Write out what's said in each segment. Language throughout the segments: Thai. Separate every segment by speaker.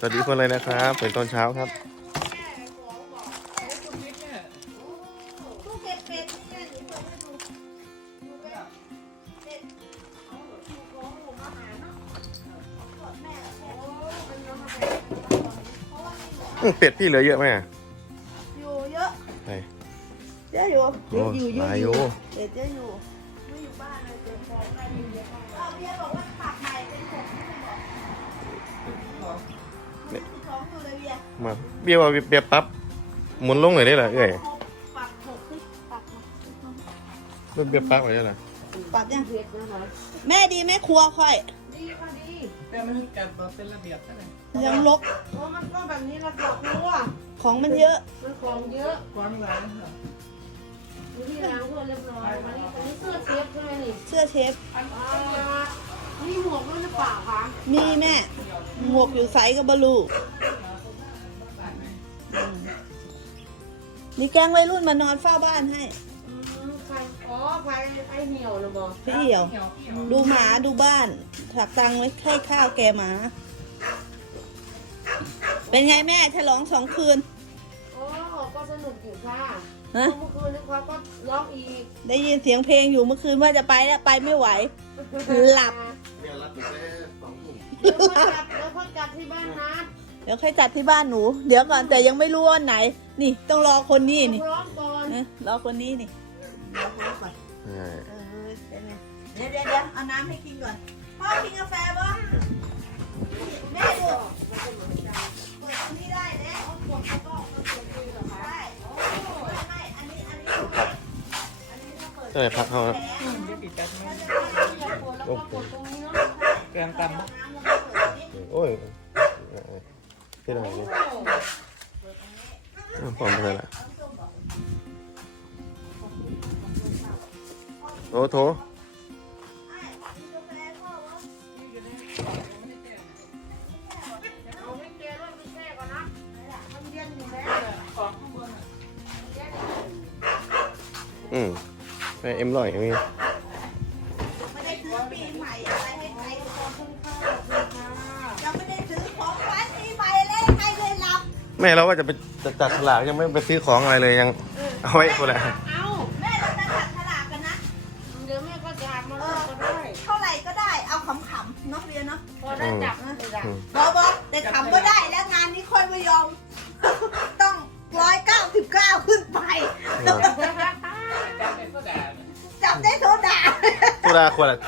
Speaker 1: วัสดีคนเลยนะครับเป็นตอนเช้าครับเป็ดพี่เหลือเยอะไหม
Speaker 2: อยู่เยอะ
Speaker 1: ไหน
Speaker 2: เยอะอยู่
Speaker 1: โอ้หลายอยู่
Speaker 2: เด็ดเยอะอยู่ไม่อยู่บ้านเลยเต็มพอได้ยินเยอะมากเบียร์บอกว่าผักใหม่เป็น6ที่ไม่บอก12อยู่เลยเบียร์
Speaker 1: มาเบี้ยว่าเบี้ยปั๊บหมุนลงหน่อยได้เหรอเอ้ย
Speaker 2: ปัก6ขึ้นปัก
Speaker 1: เบี้ยปั๊บอะไรได้เหรอ
Speaker 2: ปักยังแม่ดีแม่ครัวค่อย
Speaker 3: ดีค่ะดีแต่มันกัดแบบเป็นระเบียบเท่าไหร่
Speaker 2: ยังลก
Speaker 3: เพราะมันก็แบบนี้เราบอกรู้ว่า
Speaker 2: ของมันเยอะ
Speaker 3: มันของเยอะความหลายค่ะนี่ล้างเพื่อเรียบร้อยวันนี้เสื้อเชฟใช่ไหมนี่
Speaker 2: เสื้อเชฟ
Speaker 3: นี่หมวกด้วยหรือเปล่าคะ
Speaker 2: มีแม่หมวกอยู่ไซส์กับบลูมีแก๊งวัยรุ่นมานอนเฝ้าบ้านให้
Speaker 3: ใครอ๋อใครไอเหี่ยวหรือเปล่า
Speaker 2: พี่เหี่ยวดูหมาดูบ้านถักตังไว้ให้ข้าวแกหมาเป็นไงแม่ฉลอง2 คืน
Speaker 3: อ๋อก็สนุกอยู่ค่ะ
Speaker 2: ฮะ
Speaker 3: เมื่อคืนนะคะก็ร้องอีก
Speaker 2: ได้ยินเสียงเพลงอยู่เมื่อคืนว่าจะไปแล้วไปไม่ไหวหลับ
Speaker 1: เดี๋ยวรับอยู่แค่2 ทุ่ม
Speaker 3: เดี๋ยวค่อยจัดที่บ้านนะ
Speaker 2: เดี๋ยวค่อยจัดที่บ้านหนูเดี๋ยวก่อนแต่ยังไม่รู้วันไหนนี่ต้องรอคนนี้นี่
Speaker 3: ร้องก่อน
Speaker 2: รอคนนี้นี่เดี๋ยวเอาน้ำให้กินก่อนพ่อกินกาแฟป่ะแม่ดูเปิดตรงนี้ได้แล้วกดแล้วก็ได้ไม่อันนี้ถ้าเปิด
Speaker 1: ใช่พักเขาครับ
Speaker 3: แกงต
Speaker 1: โอ้ยที่ไหนเนี่ยพร้อมไปเลยละโอ้โถไปเอ็มร่อยอย่างนี้
Speaker 2: ไม่ได้ซื้อปีใหม่อะไรให้ใครยังไม่ได้ซื้อของขวัญปีใหม่เลยใครเลยรับ
Speaker 1: แม่เราว่าจะไปจัดฉลากยังไม่ไปซื้อของอะไรเลยยังเอาไว้คนละ
Speaker 3: เอา
Speaker 2: แม่เราจะจัดฉลากกันนะ
Speaker 3: เดี๋ยวแม่ก็จะมาเลือกก็ได้
Speaker 2: เท่าไหร่ก็ได้เอาขำๆเนาะเรียนเนาะ
Speaker 3: พอได้จับนะ
Speaker 2: บอกแต่ขำก็ได้แล้วงานนี้ค่อยไม่ยอมต้อง199ขึ้นไปจับได้โซดา
Speaker 1: โซดาขวดละ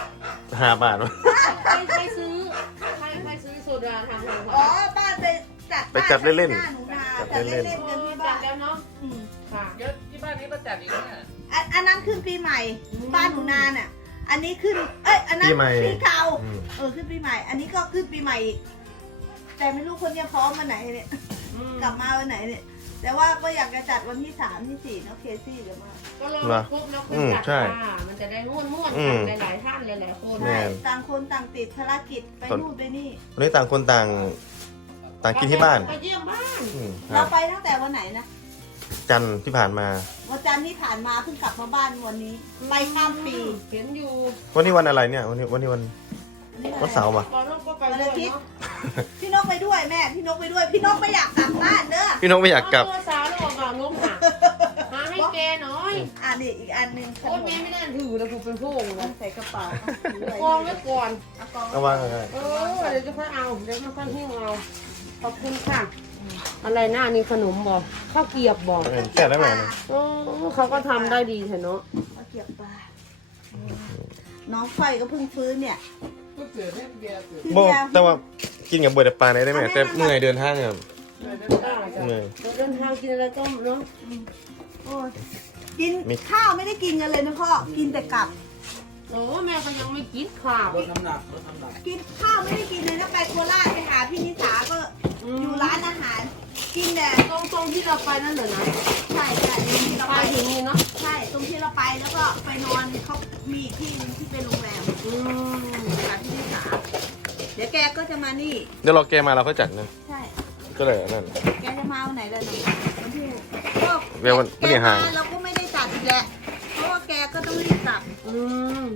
Speaker 1: 5 บาทวะ
Speaker 3: ใครซื้อโซดาทำของ
Speaker 2: อ๋อป้าไปจัด
Speaker 1: เล่น
Speaker 2: ๆจัดเล่นๆกันที่บ้าน
Speaker 3: แล้วเนาะค่ะ
Speaker 4: เดี๋ยวที่บ้านนี้มาจัดอีกเนี่ย
Speaker 2: อันนั้นขึ้นปีใหม่บ้านหนูนาน่ะอันนี้ขึ้นอันนั้นปีเก่าขึ้นปีใหม่อันนี้ก็ขึ้นปีใหม่แต่ไม่รู้คนจะพร้อมวันไหนเนี่ยกลับมาวันไหนเนี่ยแต่ว่าก็อยากจะจัดวันที่3 ที่ 4เนาะเคซี่เดี๋ยวมา
Speaker 3: ก็รอครบแล้วคุณจัดมันจะได้ม่วนหลายท่านหลายคน
Speaker 2: ต่างคนต่างติดภารกิจไปนู่นไปนี่
Speaker 1: วันนี้ต่างคนต่างกินที่บ้าน
Speaker 3: ไปเยี่ยมบ้าน
Speaker 2: เราไปตั้งแต่วันไหนนะ
Speaker 1: จันทร์ที่ผ่านมา
Speaker 2: วันจันทร์ที่ผ่านมาเพิ่งกลับมาบ้านวันนี้ไปข้ามปี
Speaker 3: เห็นอยู่
Speaker 1: วันนี้วันอะไรเนี่ยวันนี้วันเสาร์ป่ะ
Speaker 2: วันอาทิตย์พี่นกไปด้วยแม่พี่นกไปด้วยพี่นกไม่อยากกลับบ้านเด้อ
Speaker 1: พี่นกไม่อยากกลับ
Speaker 3: สาวแล้วบอกนกหาให้แกหน่อย
Speaker 2: นี่อีกอันนึง
Speaker 3: โอ้ยแม่ไม่ได้ถือแล้วผมเป็นพวกนะ
Speaker 2: ใส่กระเป๋าก
Speaker 3: องไว้ก่อน
Speaker 1: เอาวางอะไร
Speaker 3: เดี๋ยวจะค่อยเอาเดี๋ยวค่อยหิ้วเอาขอบคุณค่ะอะไรหน้านี่ขนมบอกข้าวเกียบบอก
Speaker 1: แก่ได้ไหม
Speaker 3: โอ้เขาก็ทำได้ดีเถอะเนาะ
Speaker 2: ข้าวเกียบปลาน้องไฟก็เพิ่งฟื้นเนี่ย
Speaker 1: บอกแต่ว่ากินกับบัวแต่ปลาได้ไหมแต่เมื่อยเดินทางอ่ะ
Speaker 3: เมื่อยเดินทางกินอะไรก็เนาะ
Speaker 2: กินข้าวไม่ได้กินกันเลยนะพ่อกินแต่กลับ
Speaker 3: โอ้แม่ก็ยังไม่กินข้าว
Speaker 4: ลดน้ำหนัก
Speaker 2: กินข้าวไม่ได้กินเลยนะไปโคราชไปหาพี่นิสาก็อยู่ร้านอาหารกินแต่
Speaker 3: ตรงที่เราไปนั่นเหรอนะ
Speaker 2: ใช่ที่เรา
Speaker 3: ไปถึงนี่เนาะ
Speaker 2: ใช่ตรงที่เราไปแล้วก็ไปนอนเขามีที่นึงที่เป็นโรงแรมร้านพี่นิสาเดี๋ยวแกก็จะมานี่
Speaker 1: เดี๋ยวรอแกมาเราก็จัดนะ
Speaker 2: ใช่
Speaker 1: ก็เลยนั่น
Speaker 2: แกจะมาวันไหนล่ะหนูวันที่
Speaker 1: เดี๋ยว
Speaker 2: แกมาเราก็ไม่ได้จัดอีกแหละเพราะว่าแกก็ต้องรีบกลับ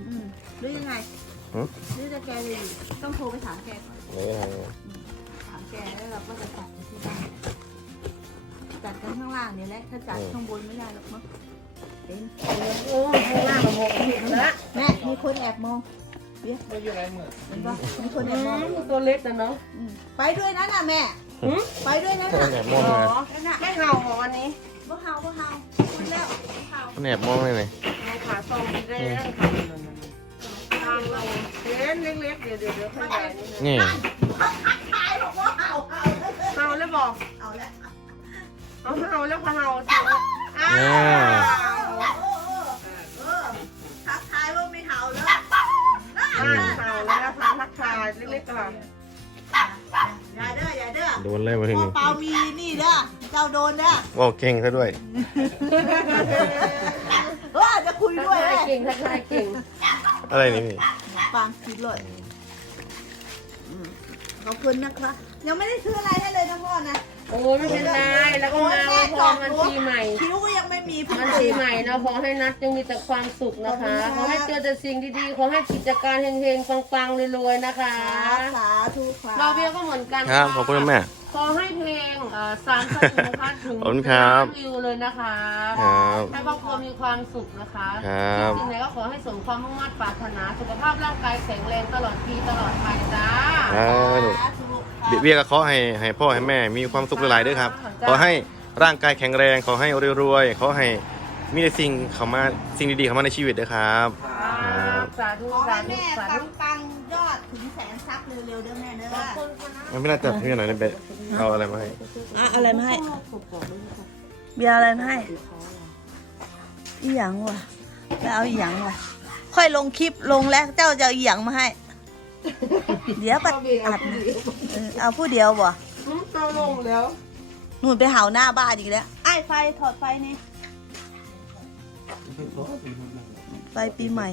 Speaker 2: หรือยังไงหรือจะแกเลยต้องโทรไปถามแกก่อน
Speaker 1: ไม่ทำ
Speaker 2: ถามแกแก่แล้วเราก็จะตัดที่บ้านตัดกันข้างล่างนี่แหละถ้าจัดข้างบนไม่ได้หรอกมั้งเห็น
Speaker 3: โอ้ข้างล่างมันหมดแล้ว
Speaker 2: แม่มีคนแอบมองเบี้ย
Speaker 4: ไม่อยู่ไรมือ
Speaker 2: เห็นปะมีคนแอบมอง
Speaker 3: ตัวเล็กนะเนาะ
Speaker 2: ไปด้วยนะน่ะแม่ไปด้วยนะ
Speaker 1: คน
Speaker 2: น่ะ
Speaker 1: แอบมองเลย
Speaker 2: นั่นน่ะ
Speaker 3: ไม่เห่าหรอวันนี้
Speaker 2: บ่เฮาคุณแล้วบ่เฮา
Speaker 1: คนแอบมองเลย
Speaker 3: เราขาซองแดงค่ะทางเราเล่นเล็กๆเดี๋ยวขยายนี่
Speaker 1: นี่
Speaker 2: ตายบอกว่าเฮา
Speaker 3: เห่าแล้วบอก
Speaker 2: เอาแล้ว
Speaker 3: เอาเห่าแล้วก็เห่าสิอ้า
Speaker 2: ทักทายว่าไม่เฮาแล้ว
Speaker 3: เห่าแล้วพาทักทายเล็กๆก่อน
Speaker 2: อย่าเด้ออย่าเด้อ
Speaker 1: โดนเลยมาที
Speaker 2: พ่อ
Speaker 1: นี้
Speaker 2: เปามีนี่เด้อเจ้าโดนเด้อ
Speaker 1: ว่าวเก่งซะด้วย
Speaker 2: จะคุยด้วย
Speaker 3: ทักทายเก่งทักทายเก่ง
Speaker 1: อะไรนี่พี่
Speaker 2: ปางคิดเลยขอบคุณนะครับยังไม่ได้ซื้ออะไรให้เลยนะพ่อนะ
Speaker 3: โอ้ไม่เป็นไรแล้วก็มาพรวันปีใหม่
Speaker 2: คิ้วก็ยังไม่มี
Speaker 3: วันปีใหม่นะขอให้นัดจงมีแต่ความสุขนะคะขอให้เจอแต่สิ่งดีๆขอให้กิจการเฮงๆปังๆรวยๆนะคะ
Speaker 2: สาธุครับ
Speaker 3: เราเบียก็เหมือนกัน
Speaker 1: ครับขอบคุณแม่
Speaker 3: ขอให้เพลงสารสนุกนะคะถึง
Speaker 1: ขอบคุณครับ
Speaker 3: วิวเลยนะคะ
Speaker 1: ครับ
Speaker 3: ให้ครอบครัวมีความสุขนะคะ
Speaker 1: ครับ
Speaker 3: สิ่งไหนก็ขอให้สมความมุ่งมั่นปรารถนาสุขภาพร่างกายแข็งแรงตลอดปีตลอดไปจ้า
Speaker 1: เบี้ยก็ขอให้พ่อให้แม่มีความสุขหลายๆด้วยครับ ขอให้ร่างกายแข็งแรงขอให้รวยๆขอให้มีแต่สิ่งดีๆเข้ามาในชีวิตด้วยครับ
Speaker 3: ครับสาธุ
Speaker 2: ขอ
Speaker 3: สา
Speaker 2: ให้
Speaker 3: ธุ
Speaker 2: แม่
Speaker 3: สาธุ
Speaker 2: ปังยอดถึง100,000 ซับเร็วๆเด้อแม่เด้
Speaker 3: ขอบ
Speaker 2: อ
Speaker 3: คุณค่ะนะ
Speaker 1: มันไม่น่าจับเพื่อนหน่อยนะเบะเอาอะไรมาให้
Speaker 2: อะไรมาให้เบียร์อะไรมาให้อีหยังวะแล้วเอาอีหยังวะค่อยลงคลิปลงแล้วเจ้าจะเอาอีหยังมาให้ เดี๋ยวปัดอัดนะเอาผู้เดียวบ่
Speaker 3: เราลงแล้ว
Speaker 2: นู่นไปเห่าหน้าบ้านอีกแล้วไอ้ไฟถอดไฟนี่ไฟปีใหม่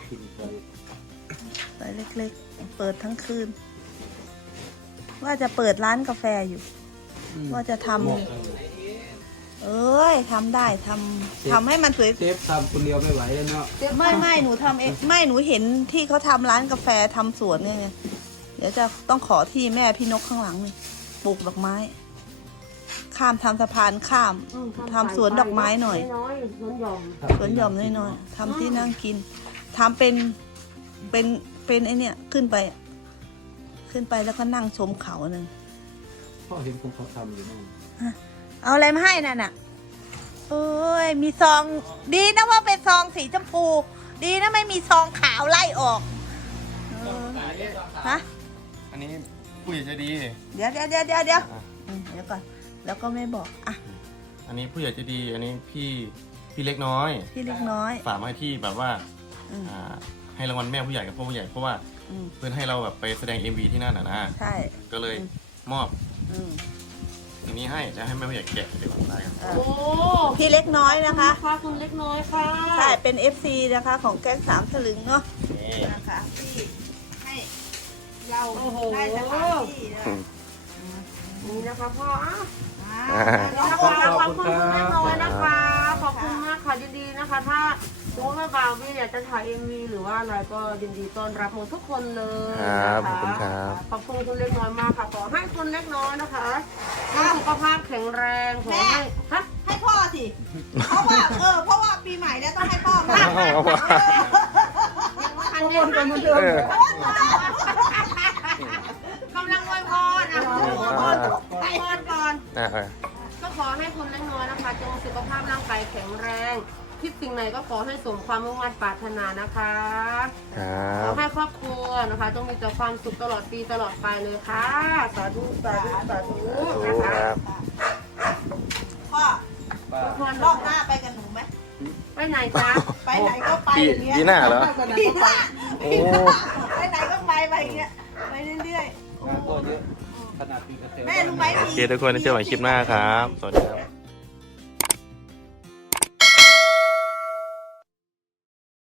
Speaker 2: ไฟเล็กๆเปิดทั้งคืน ว่าจะเปิดร้านกาแฟอยู่ ว่าจะทำทำได้ทำให้มันสวย
Speaker 5: เชฟทำคนเดียวไม่ไหวแล้วเนาะ
Speaker 2: ไม่หนูทำเองไม่หนูเห็นที่เขาทำร้านกาแฟทำสวนเนี่ยไงเดี๋ยวจะต้องขอที่แม่พี่นกข้างหลังนี่ปลูกดอกไม้ ข้ามทำสะพานข้ามทำสวนดอกไม้หน่อย
Speaker 3: น้อยสวนหย่อม
Speaker 2: สวนหย่อมน้อยๆทำที่นั่งกินทำเป็นไอเนี่ยขึ้นไปแล้วก็นั่งชมเขาหนึ่ง
Speaker 5: พ่อเห็นผมเขาทำอยู่นั่น
Speaker 2: เอาอะไรมาให้นั่นน่ะเอ้ยมีซองดีนะว่าเป็นซองสีชมพู ดีนะไม่มีซองขาวไล่ออกฮะ
Speaker 1: อันนี้ผู้ใหญ่ใจดี
Speaker 2: เดี๋ยวก่อนแล้วก็ไม่บอกอ่ะ
Speaker 1: อันนี้ผู้ใหญ่ใจดี อันนี้พี่เล็กน้อย
Speaker 2: พี่เล็กน้อย
Speaker 1: ฝากมาให้ที่แบบว่า
Speaker 2: อืม
Speaker 1: ให้รางวัลแม่ผู้ใหญ่กับพ่อผู้ใหญ่เพราะว่า
Speaker 2: อืม
Speaker 1: เพื่อนให้เราแบบไปแสดง MV ที่นั่นนะ
Speaker 2: ใช่
Speaker 1: ก็เลยมอบ
Speaker 2: อืม
Speaker 1: อันนี้ให้จะให้แม่ผู้ใหญ่แกะเดี๋ยวผมได้ครับ
Speaker 3: โอ้
Speaker 2: พี่เล็กน้อยนะคะ
Speaker 3: ค่ะคุณเล็กน้อยค่ะ
Speaker 2: ใช่เป็น FC นะคะของแก๊ง3 สลึงเนาะ
Speaker 1: นี่
Speaker 2: นะคะที่ให้เรา
Speaker 3: โอ้โห
Speaker 2: ได้สถานที่นะ
Speaker 3: นี่นะคะพ่ออ่ะ
Speaker 2: อ่า
Speaker 3: ขอบคุณคุณเล็กน้อยนะคะขอบคุณมากค่ะยินดีนะคะ ถ้าสมมติว่าบาวี่อยากจะถ่าย MV หรือว่าอะไรก็ยินดีต้อนรับหมดทุกคนเลย
Speaker 1: ครับขอบ
Speaker 3: นะ
Speaker 1: คุณค
Speaker 3: คะ
Speaker 1: รับ
Speaker 3: ขอบคุณคุณเล็กน้อยมากค่ะขอให้คุณเล็กน้อยนะคะมีสุขภาพแข็งแรงขอให้ฮะ
Speaker 2: ให้พ่อสิเพราะว่าปีใหม่แล้วต้องให้พ่อมา
Speaker 1: เอาว่ะ
Speaker 3: อันนี้ค่ะ
Speaker 1: เออก
Speaker 3: ำลังอวยพรอ่ะอวยพรก่อน ก็ขอให้คุณเล็กน้อยนะคะจงสุขภาพร่างกายแข็งแรง คิดสิ่งไหนก็ขอให้สมความมุ่งมั่นปรารถนานะคะ
Speaker 1: ครั
Speaker 3: ขอบ ให้ครอบครัวนะคะจงมีแต่ความสุขตลอดปีตลอดไปเลยค่ะ สาธุสาธุสาธุนะคะ
Speaker 1: ครับ
Speaker 2: พ่อ
Speaker 5: ป้า
Speaker 3: พร
Speaker 2: รอบหน้าไปกับหนูไหม
Speaker 3: ไปไหนจ๊ะ
Speaker 2: ไปไหนก็ไป
Speaker 1: ปี
Speaker 2: อย่างเงี้ย
Speaker 1: ปีหน้าเหรอ
Speaker 2: ปีหน้า
Speaker 1: โอ้
Speaker 2: ไปไหนก็ไปอย่างเงี้ยไปเรื่อย
Speaker 5: งานก็เยอะขนาดปีเกษตร
Speaker 2: ๆแม่รู้ไหม
Speaker 1: โอเคทุกคนเจอกันใหม่คลิปหน้าครับ สวัสดีครับ